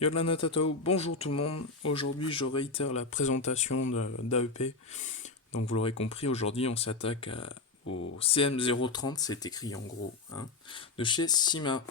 Yolanda Tato, bonjour tout le monde. Aujourd'hui, je réitère la présentation d'AEP. Donc, vous l'aurez compris, aujourd'hui, on s'attaque au CM030, c'est écrit en gros, hein, de chez Sima.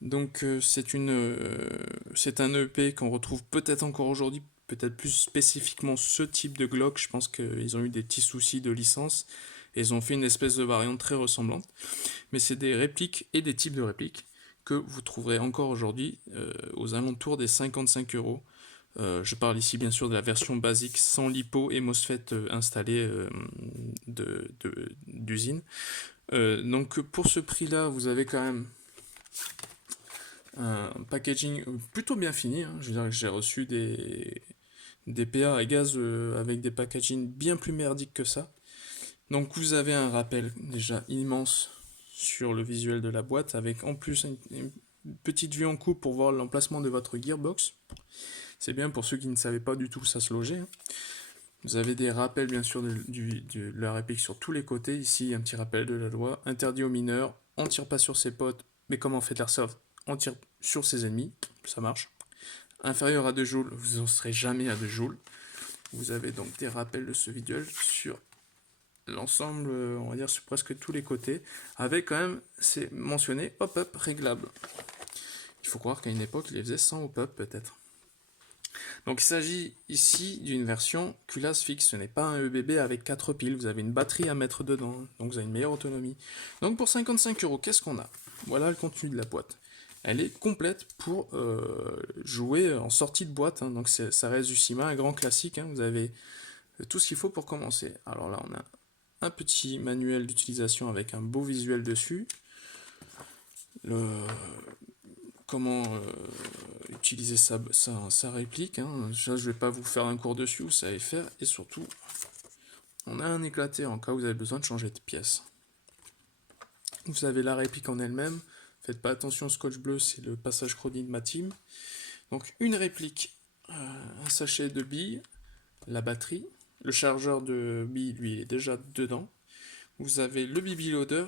Donc, c'est un EP qu'on retrouve peut-être encore aujourd'hui, peut-être plus spécifiquement ce type de Glock. Je pense qu'ils ont eu des petits soucis de licence et ils ont fait une espèce de variante très ressemblante. Mais c'est des répliques et des types de répliques que vous trouverez encore aujourd'hui aux alentours des 55 euros. Je parle ici bien sûr de la version basique sans lipo et MOSFET installée d'usine. Donc pour ce prix-là, vous avez quand même un packaging plutôt bien fini, hein. Je veux dire que j'ai reçu des PA à gaz avec des packaging bien plus merdiques que ça. Donc vous avez un rappel déjà immense sur le visuel de la boîte, avec en plus une petite vue en coupe pour voir l'emplacement de votre gearbox. C'est bien pour ceux qui ne savaient pas du tout où ça se logeait, hein. Vous avez des rappels bien sûr de la réplique sur tous les côtés. Ici un petit rappel de la loi, interdit aux mineurs, on tire pas sur ses potes, mais comme on fait de l'airsoft, on tire sur ses ennemis, ça marche. Inférieur à 2 joules, vous n'en serez jamais à 2 joules. Vous avez donc des rappels de ce visuel sur l'ensemble, on va dire sur presque tous les côtés, avec quand même, c'est mentionné hop-up réglable. Il faut croire qu'à une époque, il les faisait sans hop-up peut-être. Donc il s'agit ici d'une version culasse fixe, ce n'est pas un EBB avec 4 piles, vous avez une batterie à mettre dedans, donc vous avez une meilleure autonomie. Donc pour 55 euros, qu'est-ce qu'on a? Voilà le contenu de la boîte. Elle est complète pour jouer en sortie de boîte, hein, donc ça reste du Sima, un grand classique, hein, vous avez tout ce qu'il faut pour commencer. Alors là, on a un petit manuel d'utilisation avec un beau visuel dessus. Comment utiliser sa réplique, hein. Je ne vais pas vous faire un cours dessus, vous savez faire. Et surtout, on a un éclaté en cas où vous avez besoin de changer de pièce. Vous avez la réplique en elle-même. Faites pas attention au scotch bleu, c'est le passage chronique de ma team. Donc une réplique, un sachet de billes, la batterie. Le chargeur de billes, lui, est déjà dedans. Vous avez le BB loader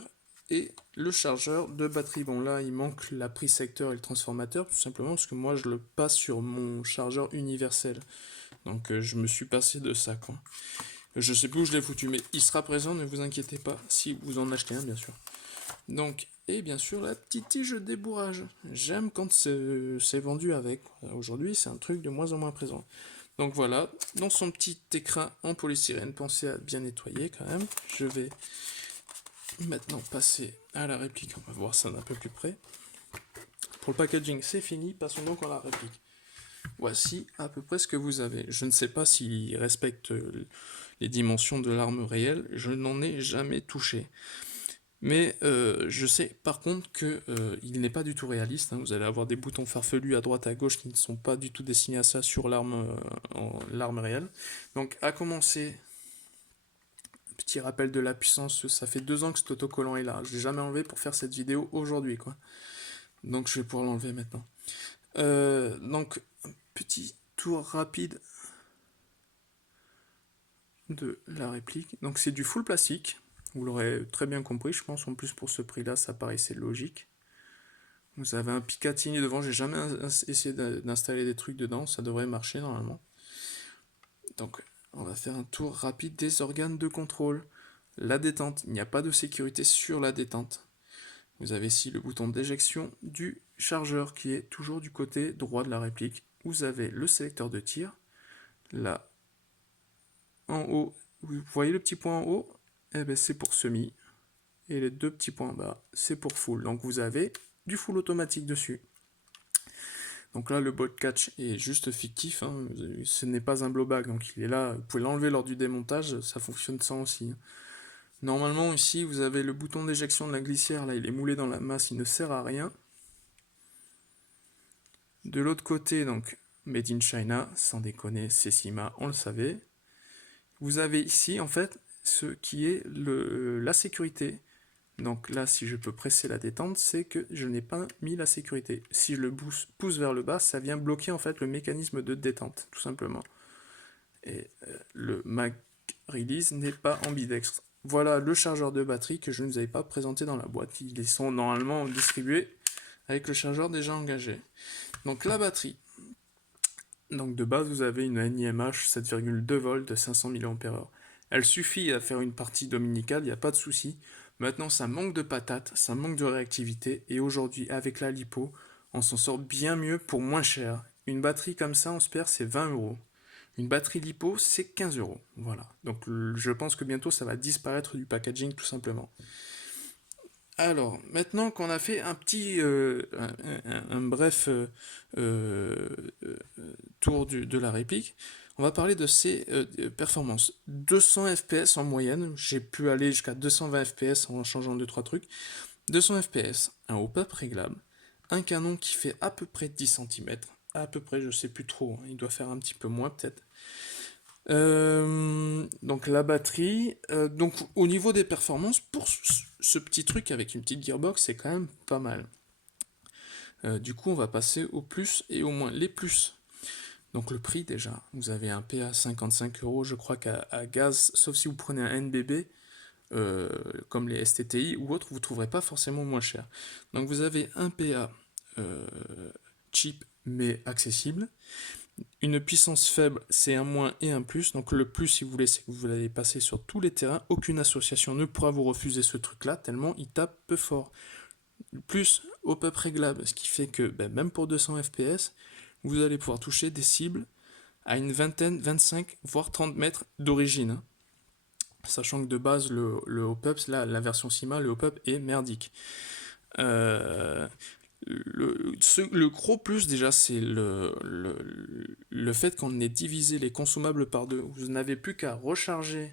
et le chargeur de batterie. Bon là il manque la prise secteur et le transformateur, tout simplement parce que moi je le passe sur mon chargeur universel. Donc je me suis passé de ça, quoi. Je sais plus où je l'ai foutu, mais il sera présent, ne vous inquiétez pas, si vous en achetez un bien sûr. Donc, et bien sûr la petite tige de débourrage. J'aime quand c'est vendu avec. Aujourd'hui c'est un truc de moins en moins présent. Donc voilà, dans son petit écrin en polystyrène, pensez à bien nettoyer quand même. Je vais maintenant passer à la réplique, on va voir ça d'un peu plus près. Pour le packaging c'est fini, passons donc à la réplique. Voici à peu près ce que vous avez. Je ne sais pas s'il respecte les dimensions de l'arme réelle, je n'en ai jamais touché. Mais je sais par contre qu'il n'est pas du tout réaliste, hein. Vous allez avoir des boutons farfelus à droite à gauche qui ne sont pas du tout destinés à ça sur l'arme réelle. Donc à commencer, petit rappel de la puissance, ça fait 2 ans que cet autocollant est là. Je l'ai jamais enlevé pour faire cette vidéo aujourd'hui, quoi. Donc je vais pouvoir l'enlever maintenant. Donc petit tour rapide de la réplique. Donc c'est du full plastique. Vous l'aurez très bien compris, je pense. En plus pour ce prix-là, ça paraissait logique. Vous avez un Picatinny devant. J'ai jamais essayé d'installer des trucs dedans. Ça devrait marcher normalement. Donc on va faire un tour rapide des organes de contrôle. La détente. Il n'y a pas de sécurité sur la détente. Vous avez ici le bouton d'éjection du chargeur qui est toujours du côté droit de la réplique. Vous avez le sélecteur de tir. Là, en haut, vous voyez le petit point en haut? Eh bien, c'est pour semi. Et les 2 petits points en bas, c'est pour full. Donc vous avez du full automatique dessus. Donc là, le bolt catch est juste fictif, hein. Ce n'est pas un blowback, donc il est là. Vous pouvez l'enlever lors du démontage, ça fonctionne sans aussi. Normalement, ici, vous avez le bouton d'éjection de la glissière. Là, il est moulé dans la masse, il ne sert à rien. De l'autre côté, donc, Made in China, sans déconner, c'est Sima, on le savait. Vous avez ici, en fait, ce qui est la sécurité. Donc là, si je peux presser la détente, c'est que je n'ai pas mis la sécurité. Si je le pousse vers le bas, ça vient bloquer en fait le mécanisme de détente, tout simplement. Et le mag release n'est pas ambidextre. Voilà le chargeur de batterie que je ne vous avais pas présenté dans la boîte. Ils sont normalement distribués avec le chargeur déjà engagé. Donc la batterie. Donc de base, vous avez une NiMH 7,2 volts de 500 mAh. Elle suffit à faire une partie dominicale, il n'y a pas de souci. Maintenant, ça manque de patates, ça manque de réactivité, et aujourd'hui, avec la lipo, on s'en sort bien mieux pour moins cher. Une batterie comme ça, on se perd, c'est 20 euros. Une batterie lipo, c'est 15 euros. Voilà. Donc je pense que bientôt, ça va disparaître du packaging, tout simplement. Alors, maintenant qu'on a fait un petit, un bref euh, tour de la réplique, on va parler de ses performances. 200 FPS en moyenne, j'ai pu aller jusqu'à 220 FPS en changeant 2-3 trucs. 200 FPS, un hop-up réglable, un canon qui fait à peu près 10 cm, à peu près, je sais plus trop, hein, il doit faire un petit peu moins peut-être. Donc la batterie, donc au niveau des performances, pour ce petit truc avec une petite gearbox, c'est quand même pas mal. Du coup, on va passer au plus et au moins. Les plus. Donc le prix déjà, vous avez un PA 55 euros, je crois qu'à gaz, sauf si vous prenez un NBB, comme les STTI ou autres, vous ne trouverez pas forcément moins cher. Donc vous avez un PA cheap mais accessible. Une puissance faible, c'est un moins et un plus. Donc le plus, si vous voulez, c'est que vous allez passer sur tous les terrains. Aucune association ne pourra vous refuser ce truc-là, tellement il tape peu fort. Plus hop-up réglable, ce qui fait que même pour 200 FPS, vous allez pouvoir toucher des cibles à une vingtaine, 25, voire 30 mètres d'origine. Hein. Sachant que de base, le hop-up, la version Sima, le hop-up est merdique. Le gros plus déjà, c'est le fait qu'on ait divisé les consommables par deux. Vous n'avez plus qu'à recharger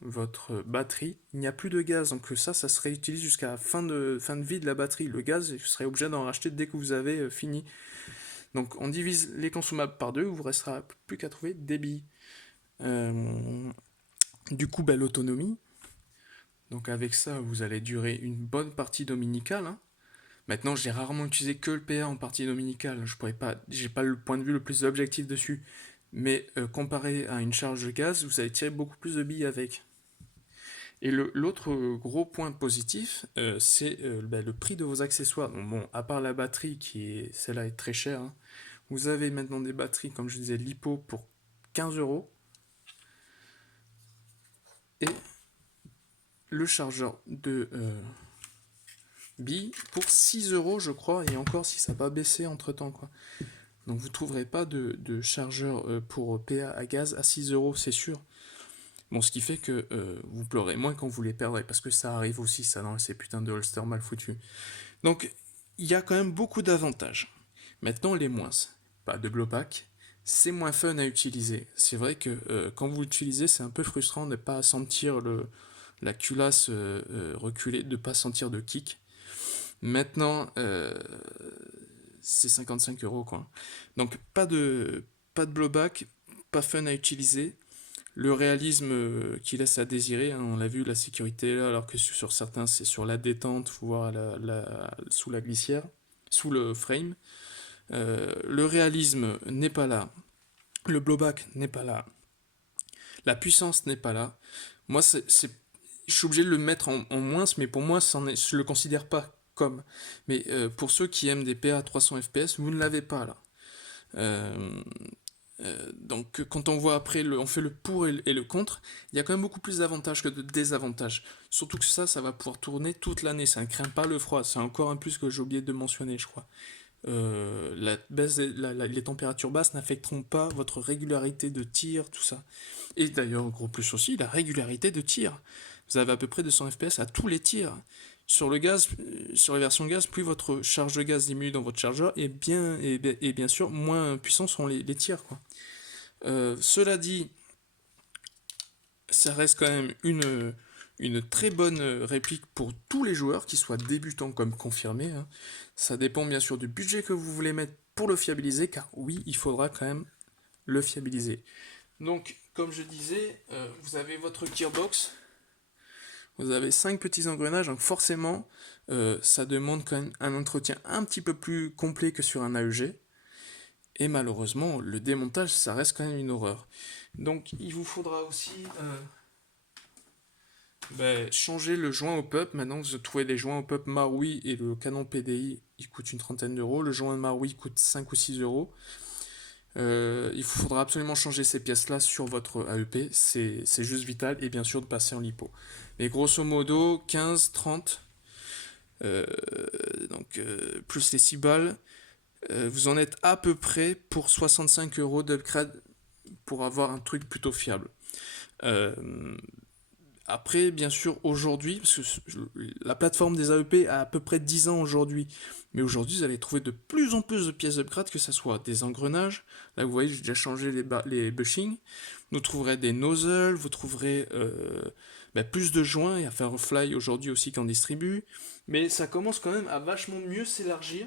votre batterie. Il n'y a plus de gaz, donc ça se réutilise jusqu'à la fin de vie de la batterie. Le gaz, vous serez obligé d'en racheter dès que vous avez fini. Donc on divise les consommables par deux, il vous restera plus qu'à trouver des billes. Du coup, l'autonomie. Donc avec ça, vous allez durer une bonne partie dominicale. Hein. Maintenant, j'ai rarement utilisé que le PA en partie dominicale. J'ai pas le point de vue le plus objectif dessus. Mais comparé à une charge de gaz, vous allez tirer beaucoup plus de billes avec. Et l'autre gros point positif, c'est le prix de vos accessoires. Donc, bon, à part la batterie, celle-là est très chère, hein, vous avez maintenant des batteries, comme je disais, LiPo pour 15 euros. Et le chargeur de billes pour 6 euros, je crois. Et encore, si ça n'a pas baissé entre temps, quoi. Donc vous ne trouverez pas de chargeur pour PA à gaz à 6 euros, c'est sûr. Bon, ce qui fait que vous pleurez moins quand vous les perdrez, parce que ça arrive aussi, ça, dans ces putains de holsters mal foutus. Donc, il y a quand même beaucoup d'avantages. Maintenant, les moins. Pas de blowback, c'est moins fun à utiliser. C'est vrai que quand vous l'utilisez, c'est un peu frustrant de ne pas sentir la culasse reculer, de ne pas sentir de kick. Maintenant, c'est 55 euros, quoi. Donc, pas de blowback, pas fun à utiliser. Le réalisme qui laisse à désirer, hein, on l'a vu, la sécurité, alors que sur certains c'est sur la détente, faut voir sous la glissière, sous le frame. Le réalisme n'est pas là, le blowback n'est pas là, la puissance n'est pas là. Moi, je suis obligé de le mettre en moins, mais pour moi, je le considère pas comme. Mais pour ceux qui aiment des PA 300 FPS, vous ne l'avez pas là. Donc quand on voit après, on fait le pour et le contre, il y a quand même beaucoup plus d'avantages que de désavantages. Surtout que ça va pouvoir tourner toute l'année, ça ne craint pas le froid, c'est encore un plus que j'ai oublié de mentionner, je crois. Les températures basses n'affecteront pas votre régularité de tir, tout ça. Et d'ailleurs, gros plus aussi, la régularité de tir. Vous avez à peu près 200 FPS à tous les tirs. Sur le gaz, sur les versions gaz, plus votre charge de gaz diminue dans votre chargeur, et bien sûr, moins puissants sont les tirs, quoi. Cela dit, ça reste quand même une très bonne réplique pour tous les joueurs, qu'ils soient débutants comme confirmés. Hein. Ça dépend bien sûr du budget que vous voulez mettre pour le fiabiliser, car oui, il faudra quand même le fiabiliser. Donc, comme je disais, vous avez votre gearbox, vous avez 5 petits engrenages, donc forcément, ça demande quand même un entretien un petit peu plus complet que sur un AEG. Et malheureusement, le démontage, ça reste quand même une horreur. Donc, il vous faudra aussi Ben, changez le joint au pup. Maintenant, vous trouvez les joints au pup Marui et le canon PDI, il coûte une trentaine d'euros. Le joint Marui coûte 5 ou 6 euros. Il faudra absolument changer ces pièces-là sur votre AEP. C'est juste vital. Et bien sûr, de passer en lipo. Mais grosso modo, 15, 30. euh, plus les 6 balles. Vous en êtes à peu près pour 65 euros d'upgrade pour avoir un truc plutôt fiable. Euh, Après, bien sûr, aujourd'hui, parce que la plateforme des AEP a à peu près 10 ans aujourd'hui, mais aujourd'hui, vous allez trouver de plus en plus de pièces upgrade, que ce soit des engrenages. Là, vous voyez, j'ai déjà changé les bushings. Vous trouverez des nozzles, vous trouverez plus de joints et à faire fly aujourd'hui aussi qu'en distribue. Mais ça commence quand même à vachement mieux s'élargir.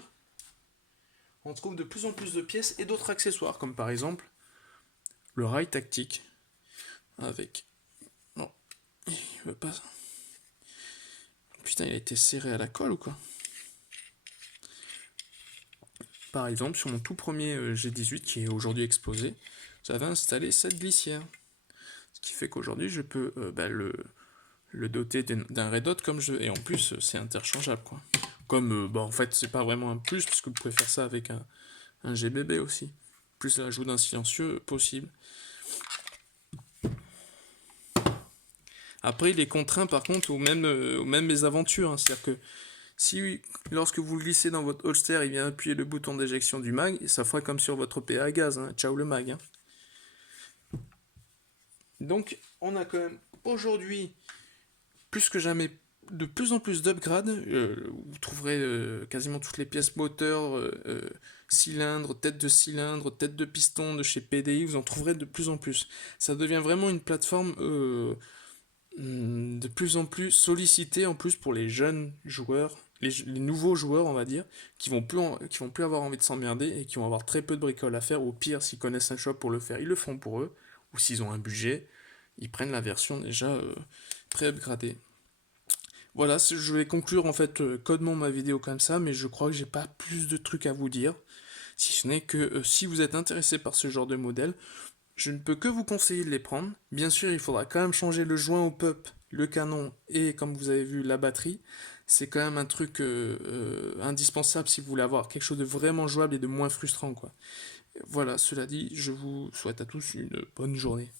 On trouve de plus en plus de pièces et d'autres accessoires, comme par exemple le rail tactique avec. Non, il veut pas. Putain, il a été serré à la colle ou quoi? Par exemple, sur mon tout premier G18 qui est aujourd'hui exposé, j'avais installé cette glissière. Ce qui fait qu'aujourd'hui, je peux le doter d'un red dot comme je veux. Et en plus, c'est interchangeable, quoi. Comme, en fait, c'est pas vraiment un plus, parce que vous pouvez faire ça avec un GBB aussi. Plus l'ajout d'un silencieux possible. Après, il est contraint, par contre, aux mêmes mésaventures. Hein. C'est-à-dire que si, lorsque vous le glissez dans votre holster, il vient appuyer le bouton d'éjection du mag, ça fera comme sur votre PA à gaz. Hein. Ciao le mag. Hein. Donc, on a quand même aujourd'hui, plus que jamais, de plus en plus d'upgrades. Vous trouverez quasiment toutes les pièces moteurs, cylindres, tête de piston de chez PDI, vous en trouverez de plus en plus. Ça devient vraiment une plateforme de plus en plus sollicitée en plus pour les jeunes joueurs, les nouveaux joueurs, on va dire, qui vont plus avoir envie de s'emmerder et qui vont avoir très peu de bricoles à faire. Au pire, s'ils connaissent un shop pour le faire, ils le font pour eux. Ou s'ils ont un budget, ils prennent la version déjà pré-upgradée. Voilà, je vais conclure en fait codement ma vidéo comme ça, mais je crois que j'ai pas plus de trucs à vous dire. Si ce n'est que si vous êtes intéressé par ce genre de modèle, je ne peux que vous conseiller de les prendre. Bien sûr, il faudra quand même changer le joint au pup, le canon et, comme vous avez vu, la batterie. C'est quand même un truc indispensable si vous voulez avoir quelque chose de vraiment jouable et de moins frustrant, quoi. Voilà, cela dit, je vous souhaite à tous une bonne journée.